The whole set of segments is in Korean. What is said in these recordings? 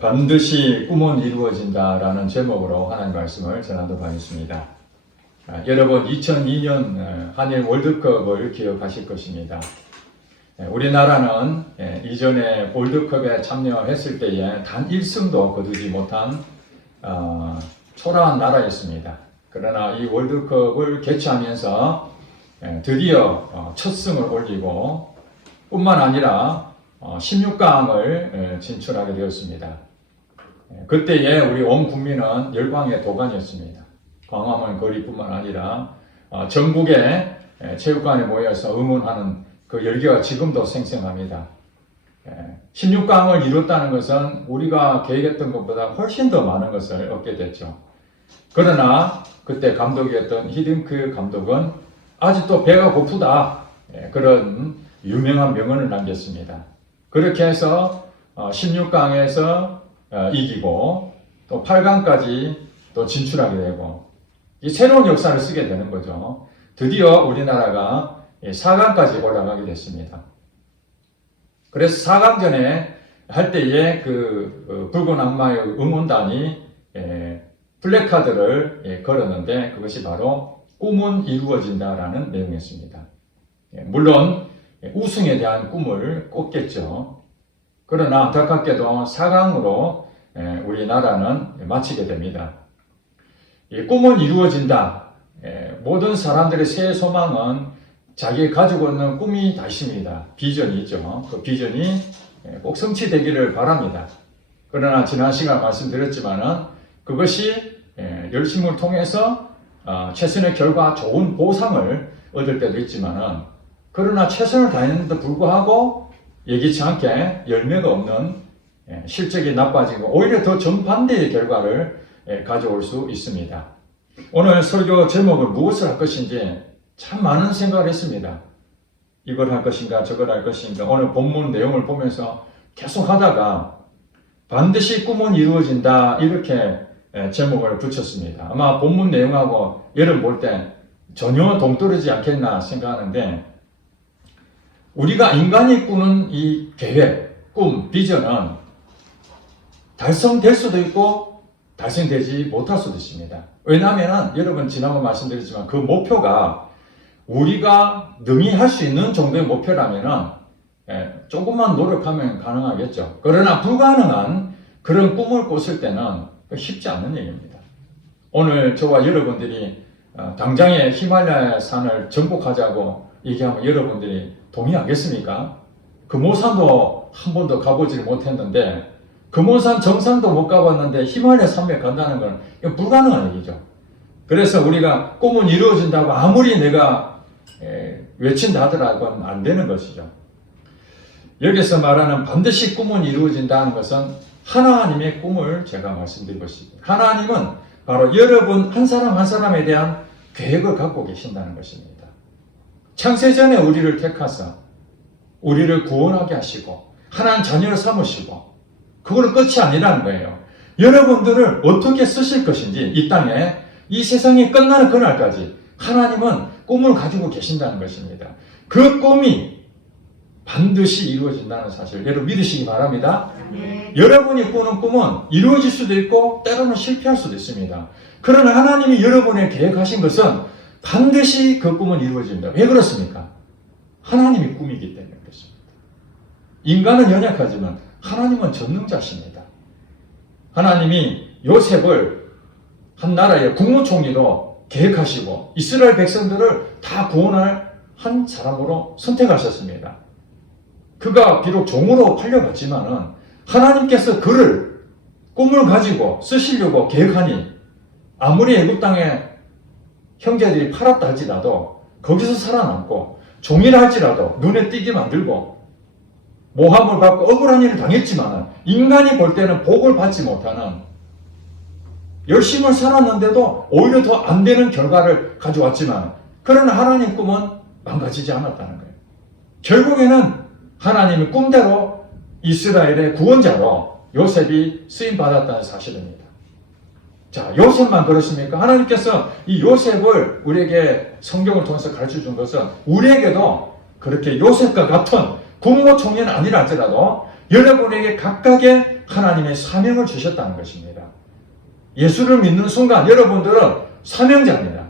반드시 꿈은 이루어진다라는 제목으로 하나님 말씀을 전하도록 하겠습니다. 여러분 2002년 한일 월드컵을 기억하실 것입니다. 우리나라는 이전에 월드컵에 참여했을 때에 단 1승도 거두지 못한 초라한 나라였습니다. 그러나 이 월드컵을 개최하면서 드디어 첫 승을 올리고 뿐만 아니라 16강을 진출하게 되었습니다. 그때에 우리 온 국민은 열광의 도가니였습니다. 광화문 거리뿐만 아니라 전국의 체육관에 모여서 응원하는 그 열기가 지금도 생생합니다. 16강을 이뤘다는 것은 우리가 계획했던 것보다 훨씬 더 많은 것을 얻게 됐죠. 그러나 그때 감독이었던 히딩크 감독은 아직도 배가 고프다, 그런 유명한 명언을 남겼습니다. 그렇게 해서 16강에서 이기고 또 8강까지 또 진출하게 되고 이 새로운 역사를 쓰게 되는 거죠. 드디어 우리나라가 4강까지 올라가게 됐습니다. 그래서 4강전에 할 때에 그 붉은 악마의 응원단이 플래카드를 걸었는데 그것이 바로 꿈은 이루어진다라는 내용이었습니다. 물론 우승에 대한 꿈을 꿨겠죠. 그러나 안타깝게도 4강으로 우리나라는 마치게 됩니다. 꿈은 이루어진다. 모든 사람들의 새해 소망은 자기 가지고 있는 꿈이 다 있습니다. 비전이 있죠. 그 비전이 꼭 성취되기를 바랍니다. 그러나 지난 시간 말씀드렸지만은 그것이 열심을 통해서 최선의 결과 좋은 보상을 얻을 때도 있지만은 그러나 최선을 다했는데도 불구하고 예기치 않게 열매가 없는 실적이 나빠지고 오히려 더 정반대의 결과를 가져올 수 있습니다. 오늘 설교 제목을 무엇을 할 것인지 참 많은 생각을 했습니다. 이걸 할 것인가 저걸 할 것인가. 오늘 본문 내용을 보면서 계속 하다가 반드시 꿈은 이루어진다 이렇게 제목을 붙였습니다. 아마 본문 내용하고 여러분 볼 때 전혀 동떨어지지 않겠나 생각하는데 우리가 인간이 꾸는 이 계획, 꿈, 비전은 달성될 수도 있고 달성되지 못할 수도 있습니다. 왜냐하면 여러분 지난번 말씀드렸지만 그 목표가 우리가 능히 할 수 있는 정도의 목표라면 조금만 노력하면 가능하겠죠. 그러나 불가능한 그런 꿈을 꿨을 때는 쉽지 않는 얘기입니다. 오늘 저와 여러분들이 당장에 히말라야 산을 정복하자고 얘기하면 여러분들이 동의하겠습니까? 금오산도 한 번도 가보지 못했는데 금오산 정상도 못 가봤는데 히말라야 산맥 간다는 건 이건 불가능한 얘기죠. 그래서 우리가 꿈은 이루어진다고 아무리 내가 외친다 하더라도 안 되는 것이죠. 여기서 말하는 반드시 꿈은 이루어진다는 것은 하나님의 꿈을 제가 말씀드리고 있습니다. 하나님은 바로 여러분 한 사람 한 사람에 대한 계획을 갖고 계신다는 것입니다. 창세전에 우리를 택하사 우리를 구원하게 하시고 하나님 자녀를 삼으시고 그거는 끝이 아니라는 거예요. 여러분들을 어떻게 쓰실 것인지 이 땅에 이 세상이 끝나는 그날까지 하나님은 꿈을 가지고 계신다는 것입니다. 그 꿈이 반드시 이루어진다는 사실 여러분 믿으시기 바랍니다. 네. 여러분이 꾸는 꿈은 이루어질 수도 있고 때로는 실패할 수도 있습니다. 그러나 하나님이 여러분의 계획하신 것은 반드시 그 꿈은 이루어진다. 왜 그렇습니까? 하나님이 꿈이기 때문에 그렇습니다. 인간은 연약하지만 하나님은 전능자십니다. 하나님이 요셉을 한 나라의 국무총리로 계획하시고 이스라엘 백성들을 다 구원할 한 사람으로 선택하셨습니다. 그가 비록 종으로 팔려갔지만은 하나님께서 그를 꿈을 가지고 쓰시려고 계획하니 아무리 애굽 땅에 형제들이 팔았다 할지라도 거기서 살아남고 종이라 할지라도 눈에 띄게 만들고 모함을 받고 억울한 일을 당했지만은 인간이 볼 때는 복을 받지 못하는 열심을 살았는데도 오히려 더 안 되는 결과를 가져왔지만 그러나 하나님 꿈은 망가지지 않았다는 거예요. 결국에는 하나님의 꿈대로 이스라엘의 구원자로 요셉이 쓰임받았다는 사실입니다. 자, 요셉만 그렇습니까? 하나님께서 이 요셉을 우리에게 성경을 통해서 가르쳐 준 것은 우리에게도 그렇게 요셉과 같은 국무총리는 아니라 할지라도 여러분에게 각각의 하나님의 사명을 주셨다는 것입니다. 예수를 믿는 순간 여러분들은 사명자입니다.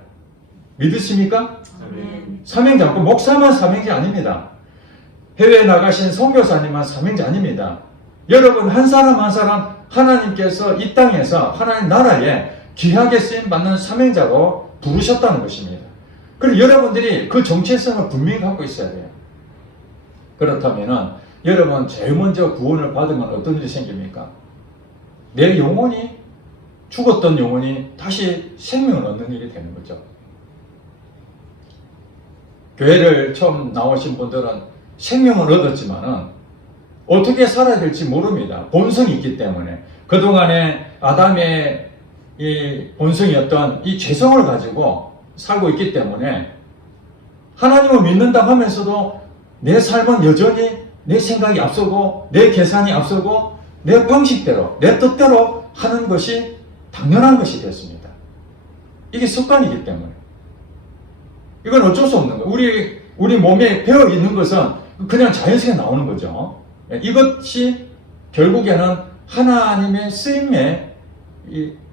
믿으십니까? 아멘. 사명자, 목사만 사명자 아닙니다. 해외에 나가신 선교사님만 사명자 아닙니다. 여러분 한 사람 한 사람 하나님께서 이 땅에서 하나님 나라에 귀하게 쓰임받는 사명자로 부르셨다는 것입니다. 그리고 여러분들이 그 정체성을 분명히 갖고 있어야 돼요. 그렇다면 여러분 제일 먼저 구원을 받으면 어떤 일이 생깁니까? 내 영혼이, 죽었던 영혼이 다시 생명을 얻는 일이 되는 거죠. 교회를 처음 나오신 분들은 생명을 얻었지만은 어떻게 살아야 될지 모릅니다. 본성이 있기 때문에. 그동안에 아담의 이 본성이었던 이 죄성을 가지고 살고 있기 때문에 하나님을 믿는다 하면서도 내 삶은 여전히 내 생각이 앞서고 내 계산이 앞서고 내 방식대로 내 뜻대로 하는 것이 당연한 것이 됐습니다. 이게 습관이기 때문에 이건 어쩔 수 없는 거예요. 우리 몸에 배어 있는 것은 그냥 자연스럽게 나오는 거죠. 이것이 결국에는 하나님의 쓰임의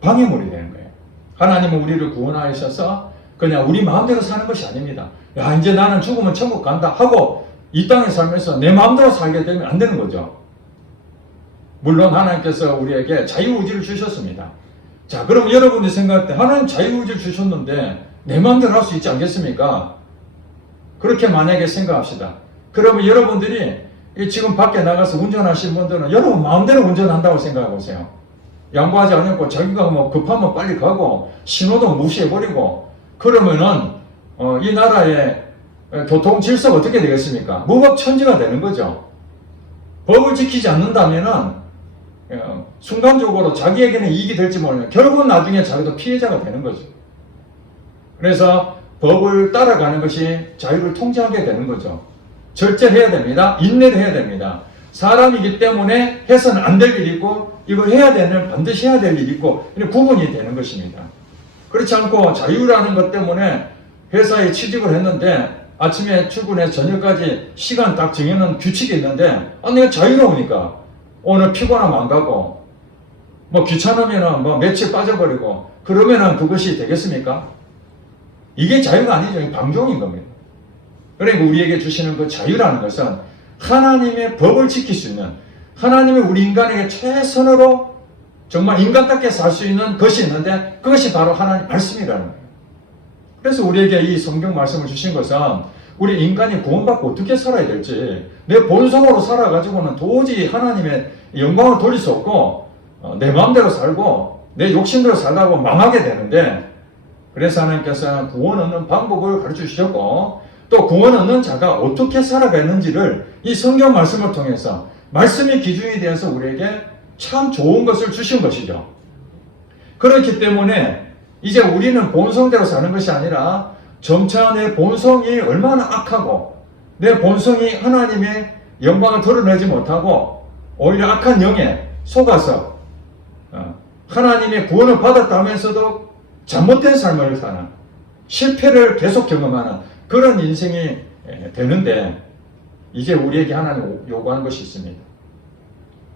방해물이 되는 거예요. 하나님은 우리를 구원하셔서 그냥 우리 마음대로 사는 것이 아닙니다. 야, 이제 나는 죽으면 천국 간다 하고 이 땅에 살면서 내 마음대로 살게 되면 안 되는 거죠. 물론 하나님께서 우리에게 자유의지를 주셨습니다. 자, 그럼 여러분이 생각할 때 하나님 자유의지를 주셨는데 내 마음대로 할 수 있지 않겠습니까? 그렇게 만약에 생각합시다. 그러면 여러분들이 지금 밖에 나가서 운전하시는 분들은 여러분 마음대로 운전한다고 생각해 보세요. 양보하지 않고 자기가 뭐 급하면 빨리 가고 신호도 무시해버리고 그러면은 이 나라의 교통 질서가 어떻게 되겠습니까? 무법천지가 되는 거죠. 법을 지키지 않는다면은 순간적으로 자기에게는 이익이 될지 모르면 결국은 나중에 자기도 피해자가 되는 거죠. 그래서 법을 따라가는 것이 자유를 통제하게 되는 거죠. 절제해야 됩니다. 인내를 해야 됩니다. 사람이기 때문에 해서는 안 될 일이 있고 이걸 해야 되는 반드시 해야 될 일이 있고 구분이 되는 것입니다. 그렇지 않고 자유라는 것 때문에 회사에 취직을 했는데 아침에 출근해서 저녁까지 시간 딱 정해놓은 규칙이 있는데 내가 자유로우니까 오늘 피곤하면 안 가고 뭐 귀찮으면 뭐 며칠 빠져버리고 그러면은 그것이 되겠습니까? 이게 자유가 아니죠. 방종인 겁니다. 그러니까 우리에게 주시는 그 자유라는 것은 하나님의 법을 지킬 수 있는 하나님의 우리 인간에게 최선으로 정말 인간답게 살 수 있는 것이 있는데 그것이 바로 하나님 말씀이라는 거예요. 그래서 우리에게 이 성경 말씀을 주신 것은 우리 인간이 구원받고 어떻게 살아야 될지 내 본성으로 살아가지고는 도저히 하나님의 영광을 돌릴 수 없고 내 마음대로 살고 내 욕심대로 살다 보면 망하게 되는데 그래서 하나님께서 구원 얻는 방법을 가르쳐 주셨고 또 구원 얻는 자가 어떻게 살아가는지를 이 성경 말씀을 통해서 말씀이 기준이 되어서 우리에게 참 좋은 것을 주신 것이죠. 그렇기 때문에 이제 우리는 본성대로 사는 것이 아니라 점차 내 본성이 얼마나 악하고 내 본성이 하나님의 영광을 드러내지 못하고 오히려 악한 영에 속아서 하나님의 구원을 받았다 하면서도 잘못된 삶을 사는 실패를 계속 경험하는 그런 인생이 되는데 이제 우리에게 하나님 요구하는 것이 있습니다.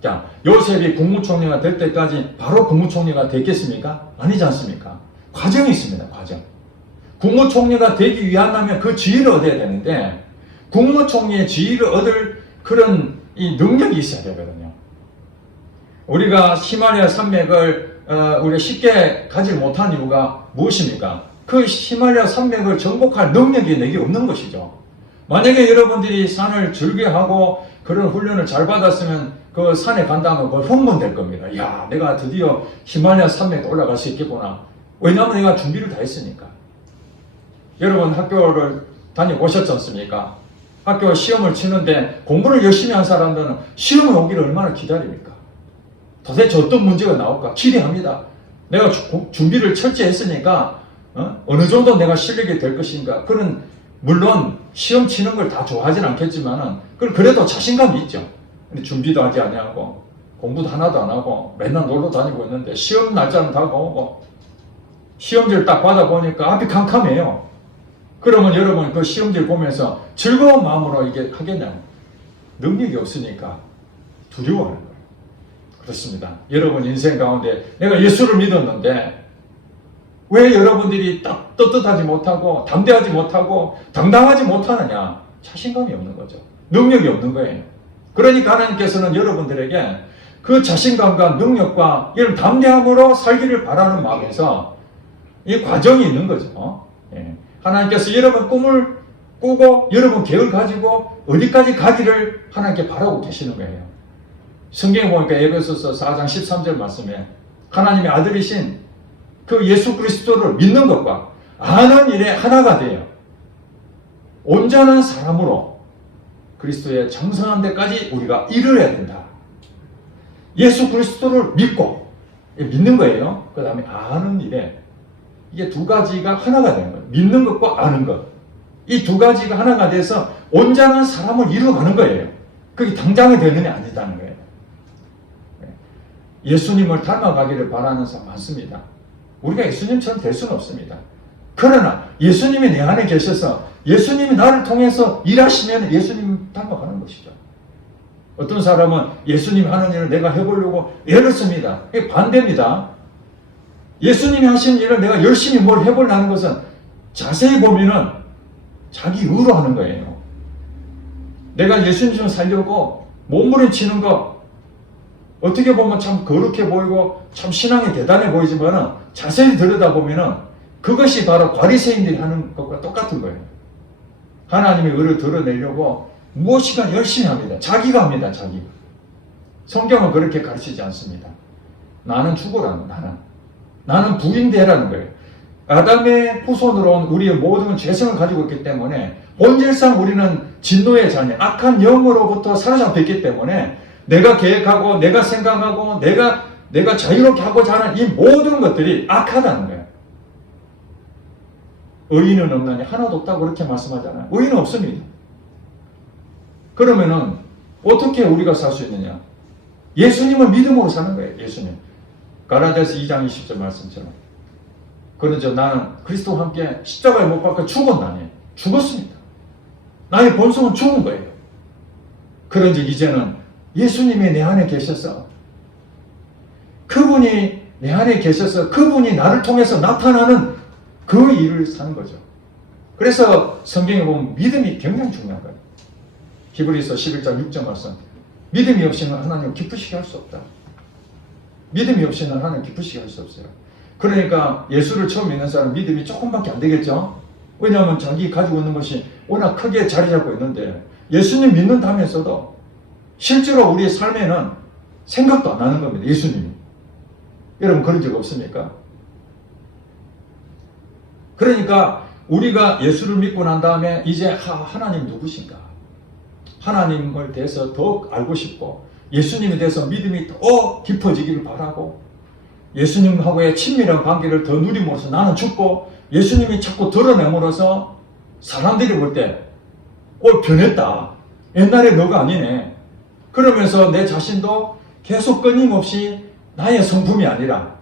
자, 요셉이 국무총리가 될 때까지 바로 국무총리가 됐겠습니까? 아니지 않습니까? 과정이 있습니다. 과정. 국무총리가 되기 위하면 그 지위를 얻어야 되는데 국무총리의 지위를 얻을 그런 이 능력이 있어야 되거든요. 우리가 히말라야 산맥을 우리가 쉽게 가지 못한 이유가 무엇입니까? 그 히말라야 산맥을 정복할 능력이 내게 없는 것이죠. 만약에 여러분들이 산을 즐겨하고 그런 훈련을 잘 받았으면 그 산에 간다면 그걸 흥분될 겁니다. 야, 내가 드디어 히말라야 산맥에 올라갈 수 있겠구나. 왜냐하면 내가 준비를 다 했으니까. 여러분 학교를 다녀오셨지 않습니까? 학교 시험을 치는데 공부를 열심히 한 사람들은 시험을 오기를 얼마나 기다립니까? 도대체 어떤 문제가 나올까 기대합니다. 내가 준비를 철저히 했으니까 어느 정도 내가 실력이 될 것인가. 그런 물론 시험 치는 걸 다 좋아하진 않겠지만은 그래도 자신감이 있죠. 근데 준비도 하지 아니하고 공부도 하나도 안 하고 맨날 놀러 다니고 있는데 시험 날짜는 다가오고 시험지를 딱 받아보니까 앞이 캄캄해요. 그러면 여러분 그 시험지를 보면서 즐거운 마음으로 이게 하겠냐고. 능력이 없으니까 두려워하는 거예요. 그렇습니다. 여러분 인생 가운데 내가 예수를 믿었는데 왜 여러분들이 딱 떳떳하지 못하고 담대하지 못하고 당당하지 못하느냐? 자신감이 없는 거죠. 능력이 없는 거예요. 그러니까 하나님께서는 여러분들에게 그 자신감과 능력과 이런 담대함으로 살기를 바라는 마음에서 이 과정이 있는 거죠. 예. 하나님께서 여러분 꿈을 꾸고 여러분 계획을 가지고 어디까지 가기를 하나님께 바라고 계시는 거예요. 성경에 보니까 에베소서 4장 13절 말씀에 하나님의 아들이신 그 예수 그리스도를 믿는 것과 아는 일에 하나가 돼요. 온전한 사람으로 그리스도의 정성한 데까지 우리가 이르러야 된다. 예수 그리스도를 믿고 믿는 거예요. 그 다음에 아는 일에 이게 두 가지가 하나가 되는 거예요. 믿는 것과 아는 것. 이 두 가지가 하나가 돼서 온전한 사람을 이루어가는 거예요. 그게 당장에 되는 게 아니다는 거예요. 예수님을 닮아가기를 바라는 사람 많습니다. 우리가 예수님처럼 될 수는 없습니다. 그러나 예수님이 내 안에 계셔서 예수님이 나를 통해서 일하시면 예수님 닮아가는 것이죠. 어떤 사람은 예수님이 하는 일을 내가 해보려고 애를 씁니다. 이게 반대입니다. 예수님이 하시는 일을 내가 열심히 뭘 해보려는 것은 자세히 보면은 자기 의로 하는 거예요. 내가 예수님처럼 살려고 몸부림치는 거 어떻게 보면 참 거룩해 보이고 참 신앙이 대단해 보이지만은 자세히 들여다보면은 그것이 바로 바리새인들이 하는 것과 똑같은 거예요. 하나님의 의를 드러내려고 무엇이가 열심히 합니다. 자기가 합니다. 자기가. 성경은 그렇게 가르치지 않습니다. 나는 죽으라는 나는 부인되라는 거예요. 아담의 후손으로 온 우리의 모든 죄성을 가지고 있기 때문에 본질상 우리는 진노의 자녀, 악한 영으로부터 사로잡혀 있기 때문에 내가 계획하고 내가 생각하고 내가 자유롭게 하고자 하는 이 모든 것들이 악하다는 거예요. 의인은 없나니 하나도 없다고 그렇게 말씀하잖아요. 의인은 없습니다. 그러면은 어떻게 우리가 살 수 있느냐? 예수님을 믿음으로 사는 거예요. 예수님. 갈라디아서 2장 20절 말씀처럼. 그러죠. 나는 그리스도와 함께 십자가에 못 박혀 죽었나니 죽었습니다. 나의 본성은 죽은 거예요. 그런지 이제는 예수님이 내 안에 계셔서 그분이 내 안에 계셔서 그분이 나를 통해서 나타나는 그 일을 사는 거죠. 그래서 성경에 보면 믿음이 굉장히 중요한 거예요. 히브리서 11장 6절 말씀. 믿음이 없이는 하나님을 기쁘시게 할 수 없다. 믿음이 없이는 하나님 기쁘시게 할 수 없어요. 그러니까 예수를 처음 믿는 사람은 믿음이 조금밖에 안 되겠죠. 왜냐하면 자기 가지고 있는 것이 워낙 크게 자리 잡고 있는데 예수님 믿는다면서도 실제로 우리의 삶에는 생각도 안 하는 겁니다. 예수님이. 여러분 그런 적 없습니까? 그러니까 우리가 예수를 믿고 난 다음에 이제 하나님 누구신가? 하나님을 대해서 더 알고 싶고 예수님에 대해서 믿음이 더 깊어지기를 바라고 예수님하고의 친밀한 관계를 더 누림으로써 나는 죽고 예수님이 자꾸 드러냄으로써 사람들이 볼 때 변했다. 옛날에 너가 아니네. 그러면서 내 자신도 계속 끊임없이 나의 성품이 아니라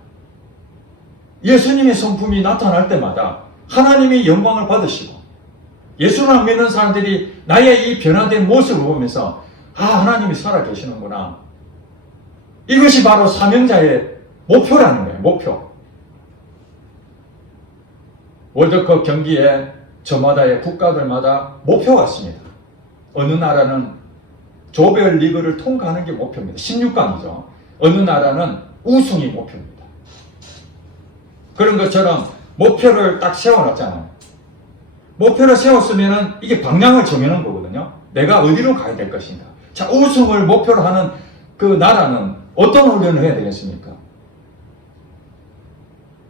예수님의 성품이 나타날 때마다 하나님이 영광을 받으시고 예수를 안 믿는 사람들이 나의 이 변화된 모습을 보면서 하나님이 살아계시는구나. 이것이 바로 사명자의 목표라는 거예요. 목표. 월드컵 경기에 저마다의 국가들마다 목표가 있습니다. 어느 나라는 조별 리그를 통과하는 게 목표입니다. 16강이죠. 어느 나라는 우승이 목표입니다. 그런 것처럼 목표를 딱 세워놨잖아요. 목표를 세웠으면 이게 방향을 정해놓은 거거든요. 내가 어디로 가야 될 것인가. 자, 우승을 목표로 하는 그 나라는 어떤 훈련을 해야 되겠습니까?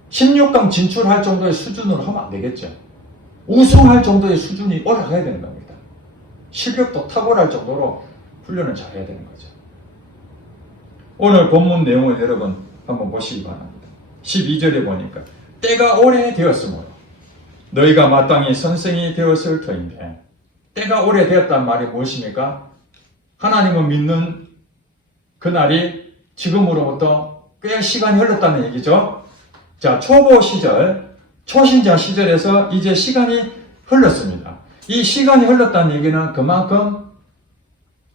16강 진출할 정도의 수준으로 하면 안 되겠죠. 우승할 정도의 수준이 올라가야 되는 겁니다. 실력도 탁월할 정도로 훈련을 잘해야 되는 거죠. 오늘 본문 내용을 여러분 한번 보시기 바랍니다. 12절에 보니까 때가 오래되었으므로 너희가 마땅히 선생이 되었을 터인데, 때가 오래되었단 말이 무엇입니까? 하나님을 믿는 그날이 지금으로부터 꽤 시간이 흘렀다는 얘기죠. 자, 초보 시절, 초신자 시절에서 이제 시간이 흘렀습니다. 이 시간이 흘렀다는 얘기는 그만큼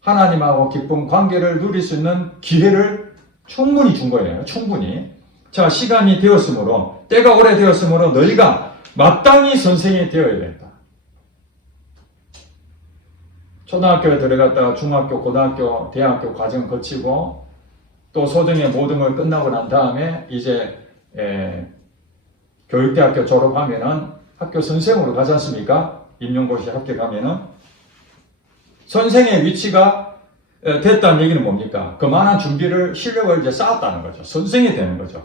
하나님하고 깊은 관계를 누릴 수 있는 기회를 충분히 준 거예요. 충분히. 자, 시간이 되었으므로, 때가 오래되었으므로 너희가 마땅히 선생이 되어야 된다. 초등학교에 들어갔다가 중학교, 고등학교, 대학교 과정 거치고 또 소정의 모든 걸 끝나고 난 다음에 이제 교육대학교 졸업하면은 학교 선생으로 가지 않습니까? 임용고시 합격하면은 선생의 위치가 됐다는 얘기는 뭡니까? 그만한 준비를 실력을 이제 쌓았다는 거죠. 선생이 되는 거죠.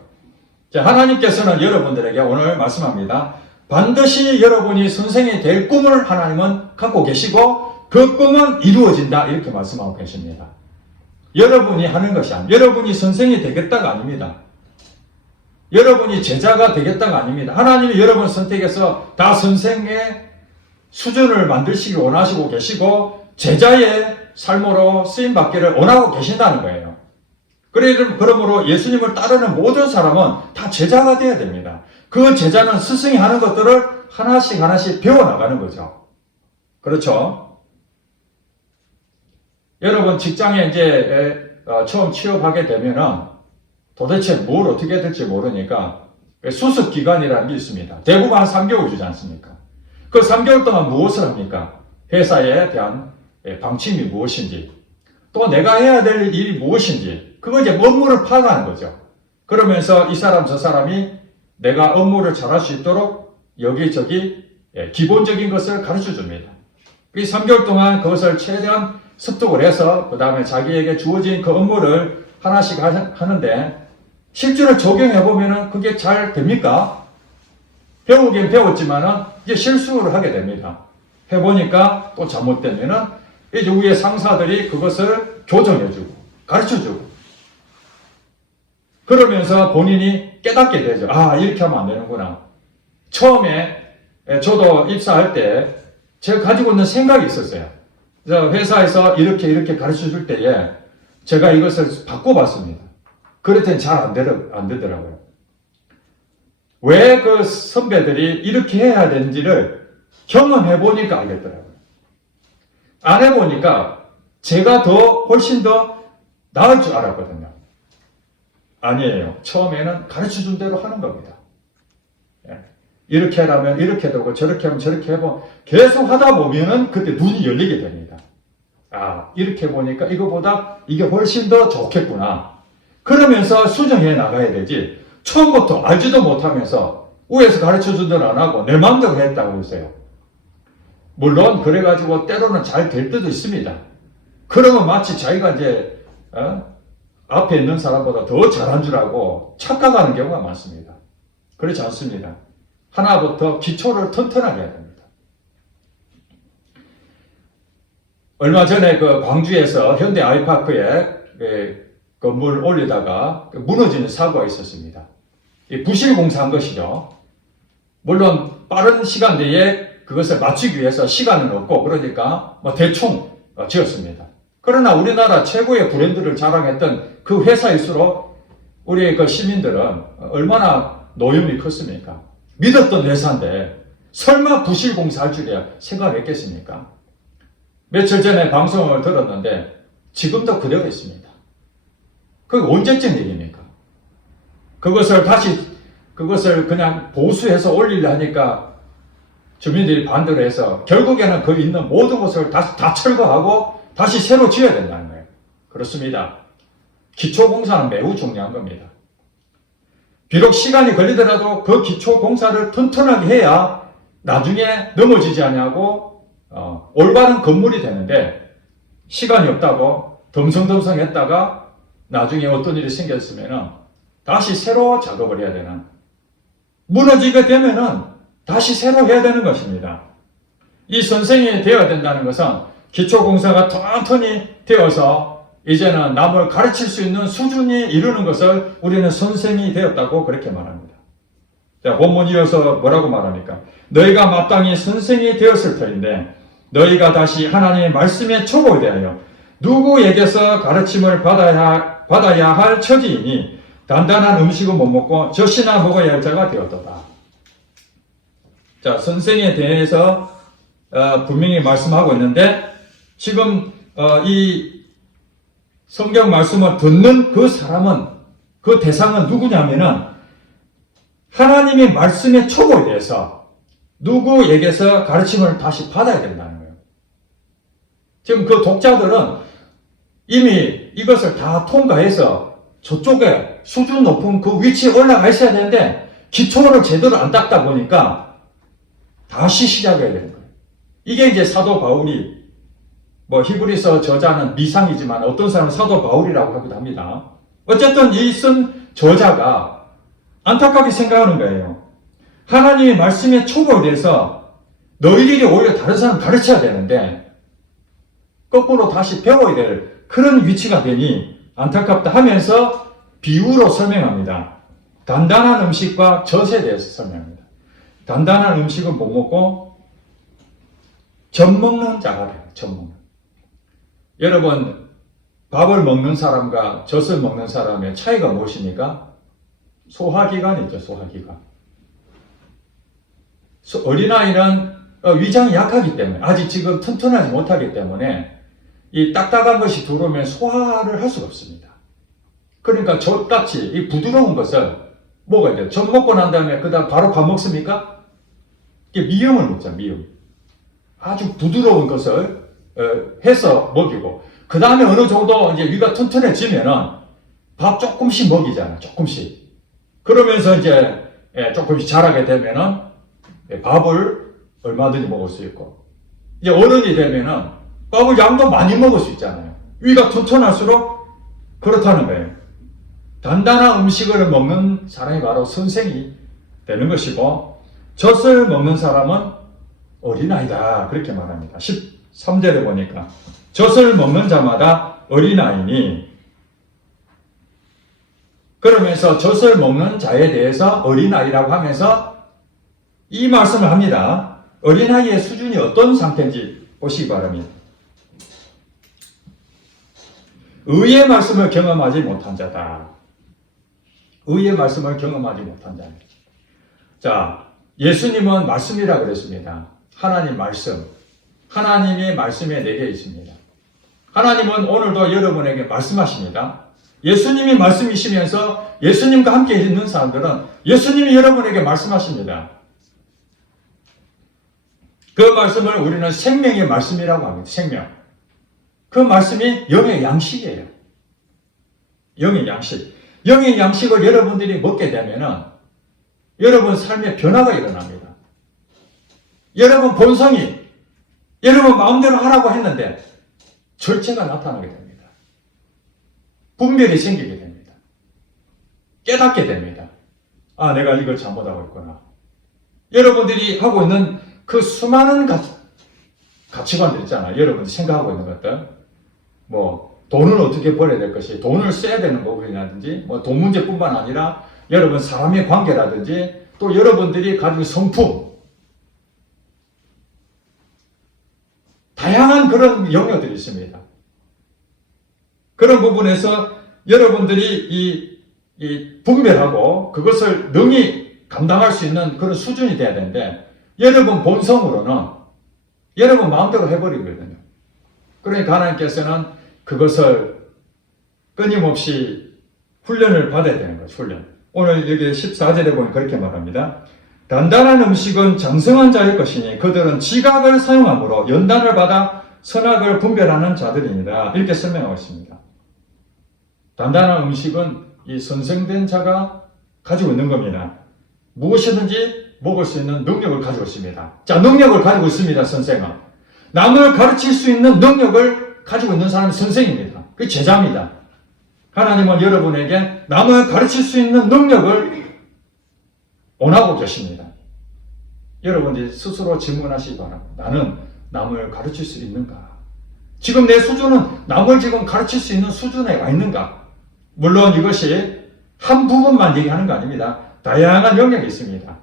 자, 하나님께서는 여러분들에게 오늘 말씀합니다. 반드시 여러분이 선생이 될 꿈을 하나님은 갖고 계시고 그 꿈은 이루어진다 이렇게 말씀하고 계십니다. 여러분이 하는 것이 아닙니다. 여러분이 선생이 되겠다가 아닙니다. 여러분이 제자가 되겠다가 아닙니다. 하나님이 여러분 선택해서 다 선생의 수준을 만드시기 원하시고 계시고 제자의 삶으로 쓰임받기를 원하고 계신다는 거예요. 그러므로 예수님을 따르는 모든 사람은 다 제자가 되어야 됩니다. 그 제자는 스승이 하는 것들을 하나씩 하나씩 배워나가는 거죠. 그렇죠? 여러분 직장에 이제 처음 취업하게 되면은 도대체 뭘 어떻게 될지 모르니까 수습기간이라는 게 있습니다. 대부분 한 3개월 주지 않습니까? 그 3개월 동안 무엇을 합니까? 회사에 대한 방침이 무엇인지 또 내가 해야 될 일이 무엇인지 그거 이제 업무를 파악하는 거죠. 그러면서 이 사람 저 사람이 내가 업무를 잘할 수 있도록 여기저기 기본적인 것을 가르쳐 줍니다. 이 3개월 동안 그것을 최대한 습득을 해서 그 다음에 자기에게 주어진 그 업무를 하나씩 하는데 실제로 적용해 보면은 그게 잘 됩니까? 배우긴 배웠지만은 이제 실수를 하게 됩니다. 해보니까 또 잘못되면은 이제 위에 상사들이 그것을 교정해주고 가르쳐주고 그러면서 본인이 깨닫게 되죠. 아, 이렇게 하면 안 되는구나. 처음에 저도 입사할 때 제가 가지고 있는 생각이 있었어요. 회사에서 이렇게 가르쳐 줄 때에 제가 이것을 바꿔봤습니다. 그랬더니 잘 안 되더라고요. 왜 그 선배들이 이렇게 해야 되는지를 경험해 보니까 알겠더라고요. 안 해보니까 제가 훨씬 더 나을 줄 알았거든요. 아니에요. 처음에는 가르쳐 준 대로 하는 겁니다. 이렇게 하라면 이렇게 되고 저렇게 하면 저렇게 해보 계속 하다 보면은 그때 눈이 열리게 됩니다. 아, 이렇게 보니까 이거보다 이게 훨씬 더 좋겠구나. 그러면서 수정해 나가야 되지. 처음부터 알지도 못하면서 위에서 가르쳐 준 대로 안 하고 내 마음대로 했다고 했어요. 물론 그래가지고 때로는 잘 될 때도 있습니다. 그러면 마치 자기가 이제 앞에 있는 사람보다 더 잘한 줄 알고 착각하는 경우가 많습니다. 그렇지 않습니다. 하나부터 기초를 튼튼하게 해야 됩니다. 얼마 전에 그 광주에서 현대 아이파크에 건물 올리다가 무너지는 사고가 있었습니다. 부실 공사한 것이죠. 물론 빠른 시간 내에 그것을 맞추기 위해서 시간은 없고 그러니까 대충 지었습니다. 그러나 우리나라 최고의 브랜드를 자랑했던 그 회사일수록 우리 그 시민들은 얼마나 노염이 컸습니까? 믿었던 회사인데 설마 부실 공사할 줄이야 생각을 했겠습니까? 며칠 전에 방송을 들었는데 지금도 그대로 있습니다. 그게 언제쯤 일입니까? 그것을 그냥 보수해서 올리려 하니까 주민들이 반대를 해서 결국에는 그 있는 모든 것을 다 철거하고 다시 새로 지어야 된다는 거예요. 그렇습니다. 기초공사는 매우 중요한 겁니다. 비록 시간이 걸리더라도 그 기초공사를 튼튼하게 해야 나중에 넘어지지 않냐고 올바른 건물이 되는데 시간이 없다고 덤성덤성 했다가 나중에 어떤 일이 생겼으면 다시 새로 작업을 해야 되는 무너지게 되면은 다시 새로 해야 되는 것입니다. 이 선생이 되어야 된다는 것은 기초공사가 튼튼히 되어서 이제는 남을 가르칠 수 있는 수준이 이르는 것을 우리는 선생이 되었다고 그렇게 말합니다. 자, 본문 이어서 뭐라고 말합니까? 너희가 마땅히 선생이 되었을 터인데 너희가 다시 하나님의 말씀에 촉을 대하여 누구에게서 가르침을 받아야 할 처지이니 단단한 음식은 못 먹고 젖이나 먹어야 할 자가 되었도다. 자, 선생에 대해서 분명히 말씀하고 있는데 지금 이 성경 말씀을 듣는 그 사람은, 그 대상은 누구냐면은 하나님의 말씀의 초보에 대해서 누구에게서 가르침을 다시 받아야 된다는 거예요. 지금 그 독자들은 이미 이것을 다 통과해서 저쪽에 수준 높은 그 위치에 올라가 있어야 되는데 기초를 제대로 안 닦다 보니까 다시 시작해야 되는 거예요. 이게 이제 사도 바울이 히브리서 저자는 미상이지만 어떤 사람은 사도 바울이라고 하기도 합니다. 어쨌든 이 쓴 저자가 안타깝게 생각하는 거예요. 하나님의 말씀의 초보에 대해서 너희들이 오히려 다른 사람 가르쳐야 되는데 거꾸로 다시 배워야 될 그런 위치가 되니 안타깝다 하면서 비유로 설명합니다. 단단한 음식과 젖에 대해서 설명합니다. 단단한 음식은 못 먹고 젖 먹는 자가 돼요. 젖 먹는. 여러분, 밥을 먹는 사람과 젖을 먹는 사람의 차이가 무엇입니까? 소화기관이죠, 소화기관. 어린아이는 위장이 약하기 때문에, 아직 지금 튼튼하지 못하기 때문에 이 딱딱한 것이 들어오면 소화를 할 수가 없습니다. 그러니까 젖같이 이 부드러운 것을 먹어야 돼요. 젖 먹고 난 다음에 그다음 바로 밥 먹습니까? 이게 미음을 먹자, 미음. 아주 부드러운 것을 해서 먹이고, 그 다음에 어느 정도 이제 위가 튼튼해지면은 밥 조금씩 먹이잖아요. 조금씩. 그러면서 이제 조금씩 자라게 되면은 밥을 얼마든지 먹을 수 있고, 이제 어른이 되면은 밥을 양도 많이 먹을 수 있잖아요. 위가 튼튼할수록 그렇다는 거예요. 단단한 음식을 먹는 사람이 바로 선생이 되는 것이고, 젖을 먹는 사람은 어린아이다. 그렇게 말합니다. 13절에 보니까 젖을 먹는 자마다 어린아이니, 그러면서 젖을 먹는 자에 대해서 어린아이라고 하면서 이 말씀을 합니다. 어린아이의 수준이 어떤 상태인지 보시기 바랍니다. 의의 말씀을 경험하지 못한 자다. 의의 말씀을 경험하지 못한 자다. 자, 예수님은 말씀이라 그랬습니다. 하나님 말씀. 하나님의 말씀이 내게 있습니다. 하나님은 오늘도 여러분에게 말씀하십니다. 예수님이 말씀이시면서 예수님과 함께 있는 사람들은 예수님이 여러분에게 말씀하십니다. 그 말씀을 우리는 생명의 말씀이라고 합니다. 생명. 그 말씀이 영의 양식이에요. 영의 양식. 영의 양식을 여러분들이 먹게 되면은 여러분 삶에 변화가 일어납니다. 여러분 본성이 여러분 마음대로 하라고 했는데 절제가 나타나게 됩니다. 분별이 생기게 됩니다. 깨닫게 됩니다. 아, 내가 이걸 잘못하고 있구나. 여러분들이 하고 있는 그 수많은 가치관들 있잖아요. 여러분들이 생각하고 있는 것들. 돈을 어떻게 벌어야 될 것이, 돈을 써야 되는 부분이라든지, 돈 문제뿐만 아니라 여러분 사람의 관계라든지, 또 여러분들이 가지고 성품, 다양한 그런 영역들이 있습니다. 그런 부분에서 여러분들이 이 분별하고 그것을 능히 감당할 수 있는 그런 수준이 돼야 되는데, 여러분 본성으로는 여러분 마음대로 해버리거든요. 그러니까 하나님께서는 그것을 끊임없이 훈련을 받아야 되는 거죠. 훈련. 오늘 여기 14절에 보면 그렇게 말합니다. 단단한 음식은 장성한 자의 것이니 그들은 지각을 사용함으로 연단을 받아 선악을 분별하는 자들입니다. 이렇게 설명하고 있습니다. 단단한 음식은 이 선생된 자가 가지고 있는 겁니다. 무엇이든지 먹을 수 있는 능력을 가지고 있습니다. 자, 능력을 가지고 있습니다. 선생은. 남을 가르칠 수 있는 능력을 가지고 있는 사람이 선생입니다. 그게 제자입니다. 하나님은 여러분에게 남을 가르칠 수 있는 능력을 원하고 계십니다. 여러분들이 스스로 질문하시기 바랍니다. 나는 남을 가르칠 수 있는가? 지금 내 수준은 남을 지금 가르칠 수 있는 수준에 와 있는가? 물론 이것이 한 부분만 얘기하는 거 아닙니다. 다양한 영역이 있습니다.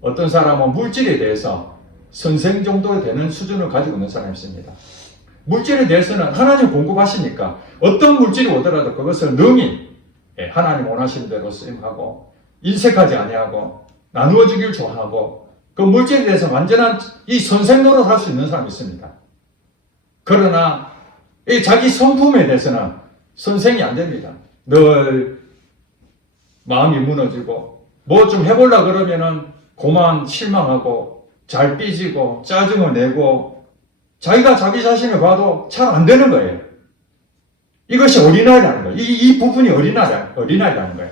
어떤 사람은 물질에 대해서 선생 정도 되는 수준을 가지고 있는 사람이 있습니다. 물질에 대해서는 하나님 공급하시니까 어떤 물질이 오더라도 그것을 능히 하나님 원하시는 대로 쓰임하고 인색하지 아니하고 나누어 주길 좋아하고 그 물질에 대해서 완전한 이 선생 노릇 할 수 있는 사람이 있습니다. 그러나 이 자기 성품에 대해서는 선생이 안 됩니다. 늘 마음이 무너지고 뭐 좀 해보려 그러면은 고만 실망하고 잘 삐지고 짜증을 내고 자기가 자기 자신을 봐도 잘 안 되는 거예요. 이것이 어린아이라는 거예요. 이 부분이 어린아이라는 거예요.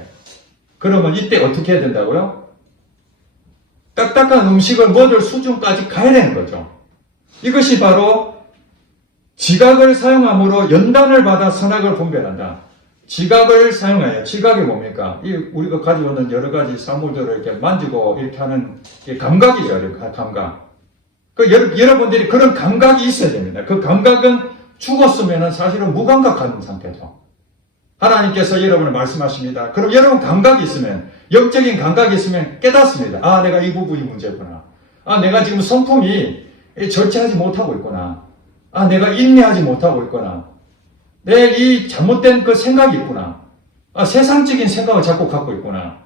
그러면 이때 어떻게 해야 된다고요? 딱딱한 음식을 먹을 수준까지 가야 되는 거죠. 이것이 바로 지각을 사용함으로 연단을 받아 선악을 분별한다. 지각을 사용해요. 지각이 뭡니까? 우리가 가지고 있는 여러 가지 사물들을 이렇게 만지고 이렇게 하는 감각이죠. 감각. 여러분들이 그런 감각이 있어야 됩니다. 그 감각은 죽었으면 사실은 무감각한 상태죠. 하나님께서 여러분을 말씀하십니다. 그럼 여러분 감각이 있으면, 영적인 감각이 있으면 깨닫습니다. 아, 내가 이 부분이 문제구나. 아, 내가 지금 성품이 절제하지 못하고 있구나. 아, 내가 인내하지 못하고 있구나. 내 이 잘못된 그 생각이 있구나. 아, 세상적인 생각을 자꾸 갖고 있구나.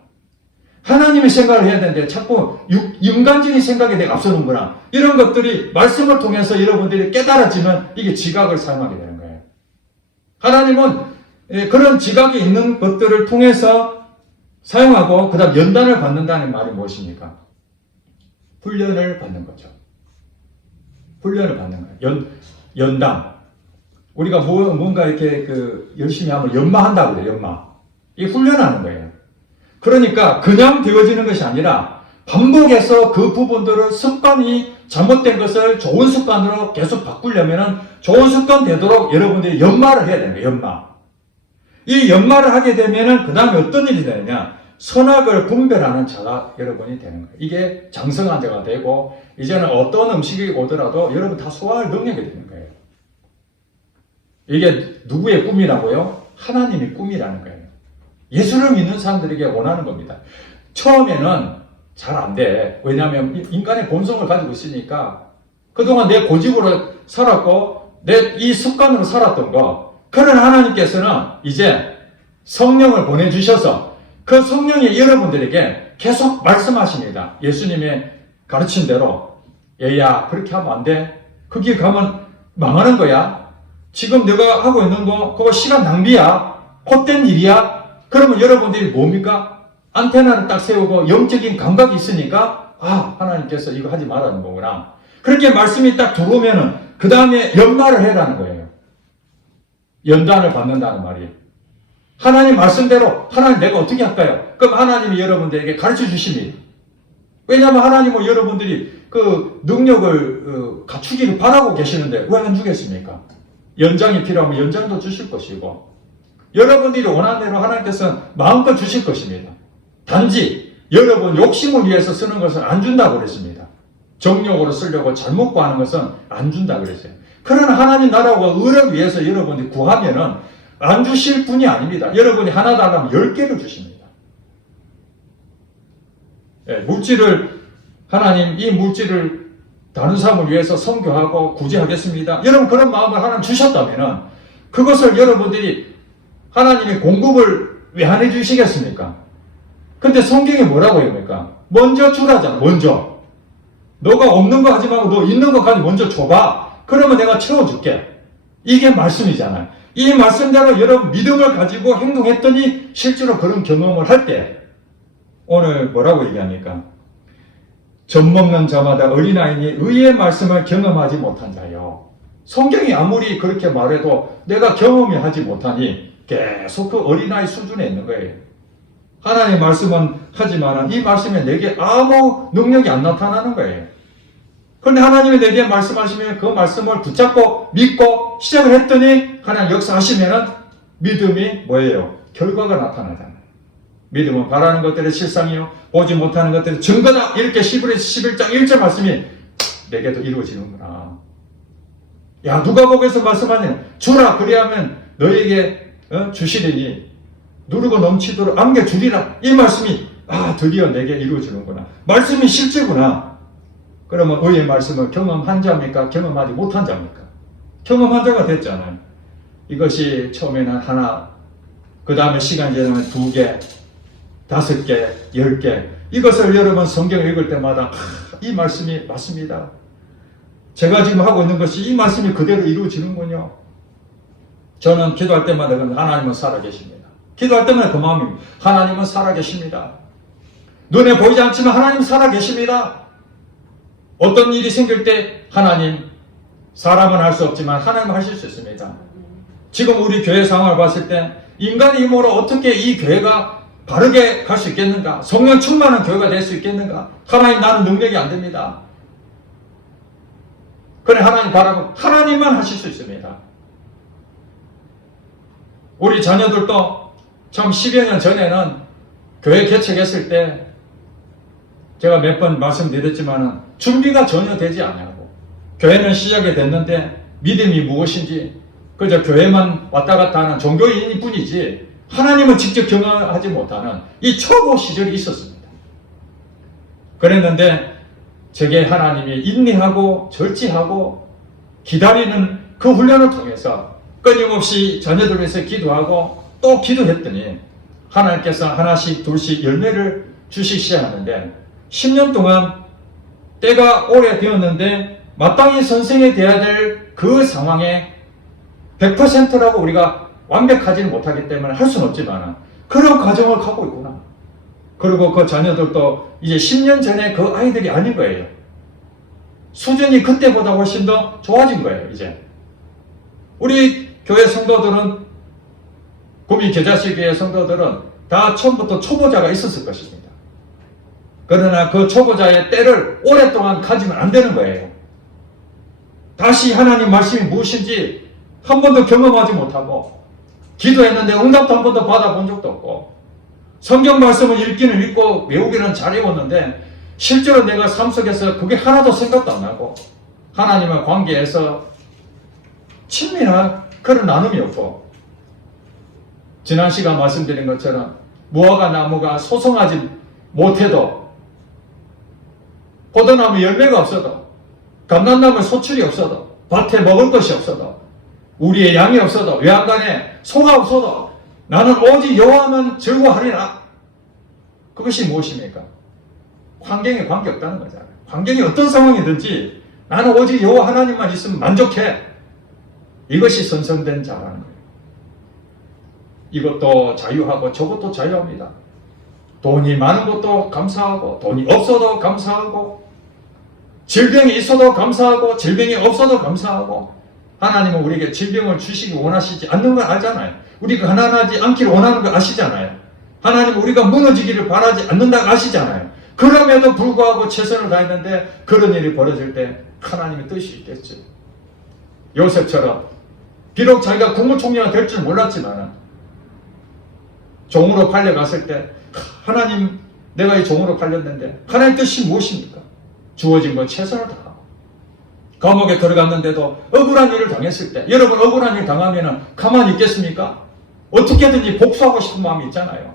하나님의 생각을 해야 되는데 자꾸 인간적인 생각에 내가 앞서는구나. 이런 것들이 말씀을 통해서 여러분들이 깨달아지면 이게 지각을 사용하게 되는 거예요. 하나님은 그런 지각이 있는 것들을 통해서 사용하고 그 다음 연단을 받는다는 말이 무엇입니까? 훈련을 받는 거죠. 훈련을 받는 거예요. 연단. 우리가 뭔가 이렇게 열심히 하면 연마한다고 그래요. 연마. 이 훈련하는 거예요. 그러니까 그냥 되어지는 것이 아니라 반복해서 그 부분들을 습관이 잘못된 것을 좋은 습관으로 계속 바꾸려면 좋은 습관 되도록 여러분들이 연마를 해야 되는 거예요. 연마. 이 연마를 하게 되면 그 다음에 어떤 일이 되느냐. 선악을 분별하는 자가 여러분이 되는 거예요. 이게 장성한 자가 되고 이제는 어떤 음식이 오더라도 여러분 다 소화할 능력이 되는 거예요. 이게 누구의 꿈이라고요? 하나님의 꿈이라는 거예요. 예수를 믿는 사람들에게 원하는 겁니다. 처음에는 잘 안 돼. 왜냐하면 인간의 본성을 가지고 있으니까 그동안 내 고집으로 살았고 내 이 습관으로 살았던 거. 그러나 하나님께서는 이제 성령을 보내주셔서 그 성령이 여러분들에게 계속 말씀하십니다. 예수님의 가르친 대로 얘야 그렇게 하면 안 돼. 거기 가면 망하는 거야. 지금 내가 하고 있는 거 그거 시간 낭비야. 헛된 일이야. 그러면 여러분들이 뭡니까? 안테나를 딱 세우고 영적인 감각이 있으니까 아 하나님께서 이거 하지 말라는 거구나. 그렇게 말씀이 딱 들어오면은 그 다음에 연마를 해라는 거예요. 연단을 받는다는 말이에요. 하나님 말씀대로 하나님 내가 어떻게 할까요? 그럼 하나님이 여러분들에게 가르쳐 주십니다. 왜냐하면 하나님은 여러분들이 그 능력을 갖추기를 바라고 계시는데 왜 안 주겠습니까? 연장이 필요하면 연장도 주실 것이고 여러분들이 원하는 대로 하나님께서는 마음껏 주실 것입니다. 단지 여러분 욕심을 위해서 쓰는 것은 안 준다고 그랬습니다. 정욕으로 쓰려고 잘못 구하는 것은 안 준다고 그랬어요. 그러나 하나님 나라와 의를 위해서 여러분이 구하면은 안 주실 분이 아닙니다. 여러분이 하나 달라면 10개를 주십니다. 물질을 하나님 이 물질을 다른 사람을 위해서 선교하고 구제하겠습니다. 여러분 그런 마음을 하나님 주셨다면은 그것을 여러분들이 하나님의 공급을 왜 안 해주시겠습니까? 근데 성경이 뭐라고 합니까? 먼저 주라잖아. 먼저. 너가 없는 거 하지 말고 너 있는 거 가지고 먼저 줘봐. 그러면 내가 채워줄게. 이게 말씀이잖아요. 이 말씀대로 여러분 믿음을 가지고 행동했더니 실제로 그런 경험을 할 때 오늘 뭐라고 얘기합니까? 젖먹는 자마다 어린아이니 의의 말씀을 경험하지 못한 자요. 성경이 아무리 그렇게 말해도 내가 경험이 하지 못하니 계속 그 어린아이 수준에 있는 거예요. 하나님의 말씀은 하지만 이 말씀에 내게 아무 능력이 안 나타나는 거예요. 그런데 하나님이 내게 말씀하시면 그 말씀을 붙잡고 믿고 시작을 했더니 하나님 역사하시면 믿음이 뭐예요? 결과가 나타나잖아요. 믿음은 바라는 것들의 실상이요 보지 못하는 것들의 증거다. 이렇게 11장 1절 말씀이 내게도 이루어지는구나. 야 누가복음에서 말씀하냐 주라 그리하면 너에게 주시리니 누르고 넘치도록 안겨주리라. 이 말씀이 드디어 내게 이루어지는구나. 말씀이 실제구나. 그러면 의의 말씀을 경험한 자입니까? 경험하지 못한 자입니까? 경험한 자가 됐잖아요. 이것이 처음에는 하나, 그 다음에 시간이 지나면 2개, 5개, 10개. 이것을 여러분 성경 읽을 때마다 이 말씀이 맞습니다. 제가 지금 하고 있는 것이 이 말씀이 그대로 이루어지는군요. 저는 기도할 때마다 하나님은 살아계십니다. 기도할 때마다 그 마음입니다. 하나님은 살아계십니다. 눈에 보이지 않지만 하나님 살아계십니다. 어떤 일이 생길 때 하나님, 사람은 할 수 없지만 하나님은 하실 수 있습니다. 지금 우리 교회 상황을 봤을 때 인간의 힘으로 어떻게 이 교회가 바르게 갈 수 있겠는가? 성령 충만한 교회가 될 수 있겠는가? 하나님, 나는 능력이 안 됩니다. 그래, 하나님 바라고 하나님만 하실 수 있습니다. 우리 자녀들도 참 10여 년 전에는 교회 개척했을 때 제가 몇 번 말씀드렸지만 준비가 전혀 되지 않냐고. 교회는 시작이 됐는데 믿음이 무엇인지 그저 교회만 왔다 갔다 하는 종교인일 뿐이지 하나님은 직접 경험하지 못하는 이 초보 시절이 있었습니다. 그랬는데 제게 하나님이 인내하고 절제하고 기다리는 그 훈련을 통해서 끊임없이 자녀들을 위해서 기도하고 또 기도했더니 하나님께서 하나씩 둘씩 열매를 주시기 시작하는데 10년 동안 때가 오래되었는데 마땅히 선생이 되어야 될 그 상황에 100%라고 우리가 완벽하지는 못하기 때문에 할 수는 없지만 그런 과정을 가고 있구나. 그리고 그 자녀들도 이제 10년 전에 그 아이들이 아닌 거예요. 수준이 그때보다 훨씬 더 좋아진 거예요. 이제 우리 교회 성도들은, 구미 겨자씨교회 성도들은 다 처음부터 초보자가 있었을 것입니다. 그러나 그 초보자의 때를 오랫동안 가지면 안 되는 거예요. 다시 하나님 말씀이 무엇인지 한 번도 경험하지 못하고 기도했는데 응답도 한 번도 받아본 적도 없고 성경 말씀을 읽기는 읽고 외우기는 잘 외웠는데 실제로 내가 삶 속에서 그게 하나도 생각도 안 나고 하나님과 관계에서 친밀한 그런 나눔이 없고, 지난 시간 말씀드린 것처럼 무화과 나무가 소성하지 못해도, 포도나무 열매가 없어도, 감람나무 소출이 없어도, 밭에 먹을 것이 없어도, 우리의 양이 없어도, 외양간에 소가 없어도 나는 오직 여호와만 즐거워하리라. 그것이 무엇입니까? 환경에 관계없다는 거잖아요. 환경이 어떤 상황이든지 나는 오직 여호와 하나님만 있으면 만족해. 이것이 선성된 자라는 거예요. 이것도 자유하고 저것도 자유합니다. 돈이 많은 것도 감사하고 돈이 없어도 감사하고 질병이 있어도 감사하고 질병이 없어도 감사하고, 하나님은 우리에게 질병을 주시기 원하시지 않는 걸 알잖아요. 우리가 가난하지 않기를 원하는 걸 아시잖아요. 하나님은 우리가 무너지기를 바라지 않는다고 아시잖아요. 그럼에도 불구하고 최선을 다했는데 그런 일이 벌어질 때 하나님의 뜻이 있겠죠. 요셉처럼 비록 자기가 국무총리가 될 줄 몰랐지만 종으로 팔려갔을 때 하나님, 내가 이 종으로 팔렸는데 하나님의 뜻이 무엇입니까? 주어진 건 최선을 다하고, 감옥에 들어갔는데도 억울한 일을 당했을 때, 여러분 억울한 일 당하면 가만히 있겠습니까? 어떻게든지 복수하고 싶은 마음이 있잖아요.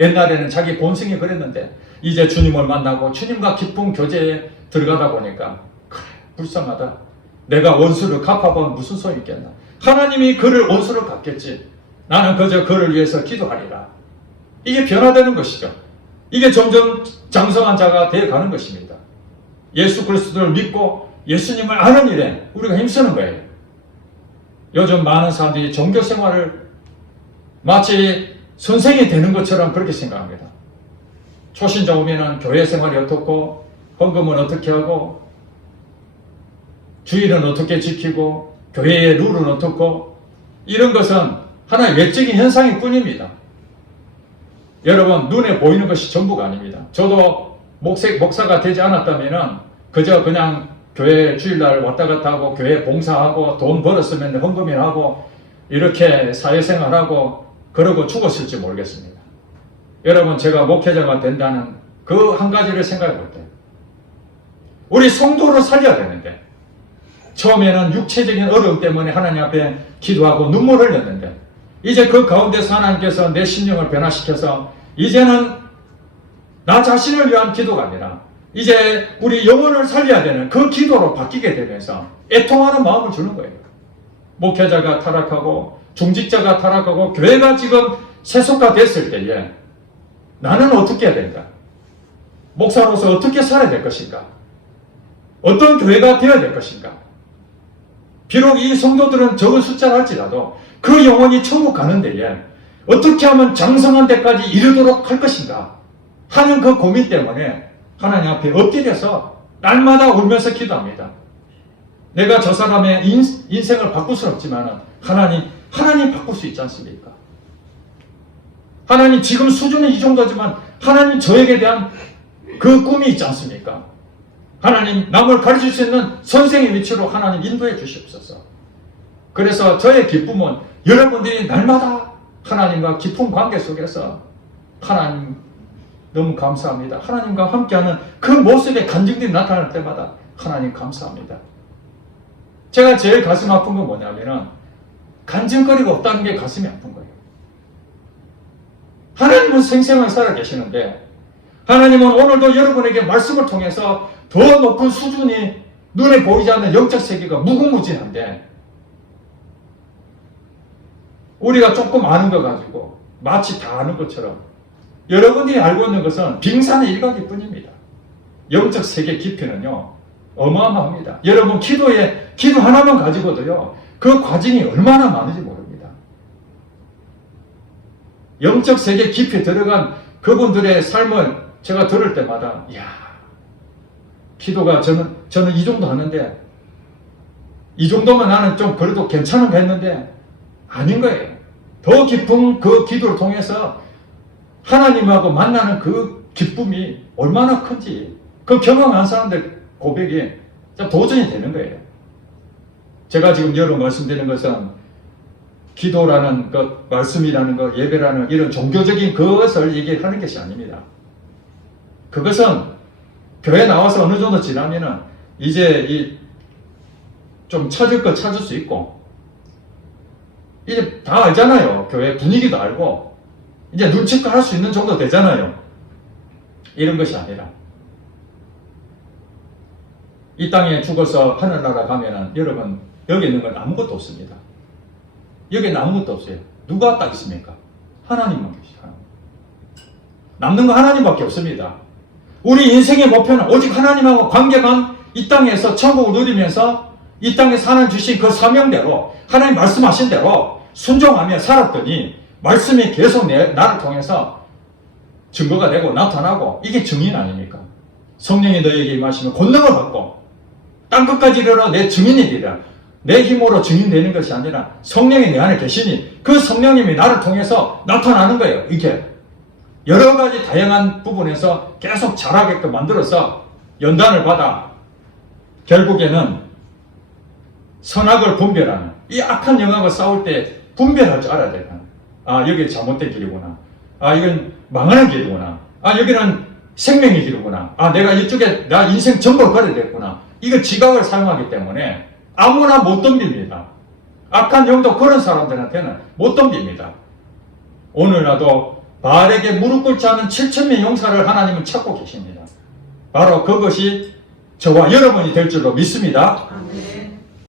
옛날에는 자기 본성이 그랬는데 이제 주님을 만나고 주님과 깊은 교제에 들어가다 보니까 그래, 불쌍하다. 내가 원수를 갚아보면 무슨 소용이 있겠나. 하나님이 그를 원수를 갚겠지. 나는 그저 그를 위해서 기도하리라. 이게 변화되는 것이죠. 이게 점점 장성한 자가 되어가는 것입니다. 예수 그리스도를 믿고 예수님을 아는 일에 우리가 힘쓰는 거예요. 요즘 많은 사람들이 종교 생활을 마치 선생이 되는 것처럼 그렇게 생각합니다. 초신자 오면은 교회 생활이 어떻고, 헌금은 어떻게 하고, 주일은 어떻게 지키고, 교회의 룰은 어떻고, 이런 것은 하나의 외적인 현상일 뿐입니다. 여러분, 눈에 보이는 것이 전부가 아닙니다. 저도 목사가 되지 않았다면 그저 그냥 교회 주일날 왔다 갔다 하고 교회 봉사하고 돈 벌었으면 헌금이나 하고 이렇게 사회생활하고 그러고 죽었을지 모르겠습니다. 여러분, 제가 목회자가 된다는 그 한 가지를 생각해 볼 때 우리 성도를 살려야 되는데, 처음에는 육체적인 어려움 때문에 하나님 앞에 기도하고 눈물 흘렸는데 이제 그 가운데서 하나님께서 내 심령을 변화시켜서 이제는 나 자신을 위한 기도가 아니라 이제 우리 영혼을 살려야 되는 그 기도로 바뀌게 되면서 애통하는 마음을 주는 거예요. 목회자가 타락하고 중직자가 타락하고 교회가 지금 세속화됐을 때에 나는 어떻게 해야 된다? 목사로서 어떻게 살아야 될 것인가? 어떤 교회가 되어야 될 것인가? 비록 이 성도들은 적은 숫자라 할지라도 그 영혼이 천국 가는 데에 어떻게 하면 장성한 데까지 이르도록 할 것인가 하는 그 고민 때문에 하나님 앞에 엎드려서 날마다 울면서 기도합니다. 내가 저 사람의 인생을 바꿀 수는 없지만 하나님 바꿀 수 있지 않습니까? 하나님 지금 수준은 이 정도지만 하나님 저에게 대한 그 꿈이 있지 않습니까? 하나님 남을 가르칠 수 있는 선생의 위치로 하나님 인도해 주시옵소서. 그래서 저의 기쁨은 여러분들이 날마다 하나님과 깊은 관계 속에서 하나님 너무 감사합니다. 하나님과 함께하는 그 모습의 간증들이 나타날 때마다 하나님 감사합니다. 제가 제일 가슴 아픈 건 뭐냐면은 간증거리가 없다는 게 가슴이 아픈 거예요. 하나님은 생생하게 살아계시는데 하나님은 오늘도 여러분에게 말씀을 통해서 더 높은 수준이 눈에 보이지 않는 영적 세계가 무궁무진한데 우리가 조금 아는 거 가지고 마치 다 아는 것처럼 여러분들이 알고 있는 것은 빙산의 일각일 뿐입니다. 영적 세계 깊이는요 어마어마합니다. 여러분 기도 하나만 가지고도요 그 과정이 얼마나 많은지 모릅니다. 영적 세계 깊이 들어간 그분들의 삶을 제가 들을 때마다 이야 기도가 저는 이 정도 하는데 이 정도면 나는 좀 그래도 괜찮은 거 했는데 아닌 거예요. 더 깊은 그 기도를 통해서 하나님하고 만나는 그 기쁨이 얼마나 큰지 그 경험한 사람들 고백이 도전이 되는 거예요. 제가 지금 여러 말씀드리는 것은 기도라는 것, 말씀이라는 것, 예배라는 이런 종교적인 그것을 얘기하는 것이 아닙니다. 그것은 교회 나와서 어느 정도 지나면은 이제 좀 찾을 거 찾을 수 있고 이제 다 알잖아요. 교회 분위기도 알고 이제 눈치껏 할 수 있는 정도 되잖아요. 이런 것이 아니라 이 땅에 죽어서 하늘나라 가면은 여러분 여기 있는 건 아무것도 없습니다. 여기는 아무것도 없어요. 누가 딱 있습니까? 하나님만 계시죠. 남는 거 하나님밖에 없습니다. 우리 인생의 목표는 오직 하나님하고 관계가 이 땅에서 천국을 누리면서 이 땅에서 하나님 주신 그 사명대로 하나님 말씀하신 대로 순종하며 살았더니 말씀이 계속 나를 통해서 증거가 되고 나타나고 이게 증인 아닙니까? 성령이 너에게 임하시면 권능을 받고 땅끝까지 이르러 내 증인이 되리라. 내 힘으로 증인되는 것이 아니라 성령이 내 안에 계시니 그 성령님이 나를 통해서 나타나는 거예요. 이게 여러 가지 다양한 부분에서 계속 자라게끔 만들어서 연단을 받아 결국에는 선악을 분별하는 이 악한 영악을 싸울 때 분별할 줄 알아야 돼요. 아 여기 잘못된 길이구나. 아 이건 망하는 길이구나. 아 여기는 생명의 길이구나. 아 내가 이쪽에 나 인생 전부를 가야 되겠구나. 이거 지각을 사용하기 때문에 아무나 못 덤빕니다. 악한 영도 그런 사람들한테는 못 덤빕니다. 오늘날도 바알에게 무릎 꿇지 않은 7,000명의 용사를 하나님은 찾고 계십니다. 바로 그것이 저와 여러분이 될 줄로 믿습니다. 아멘.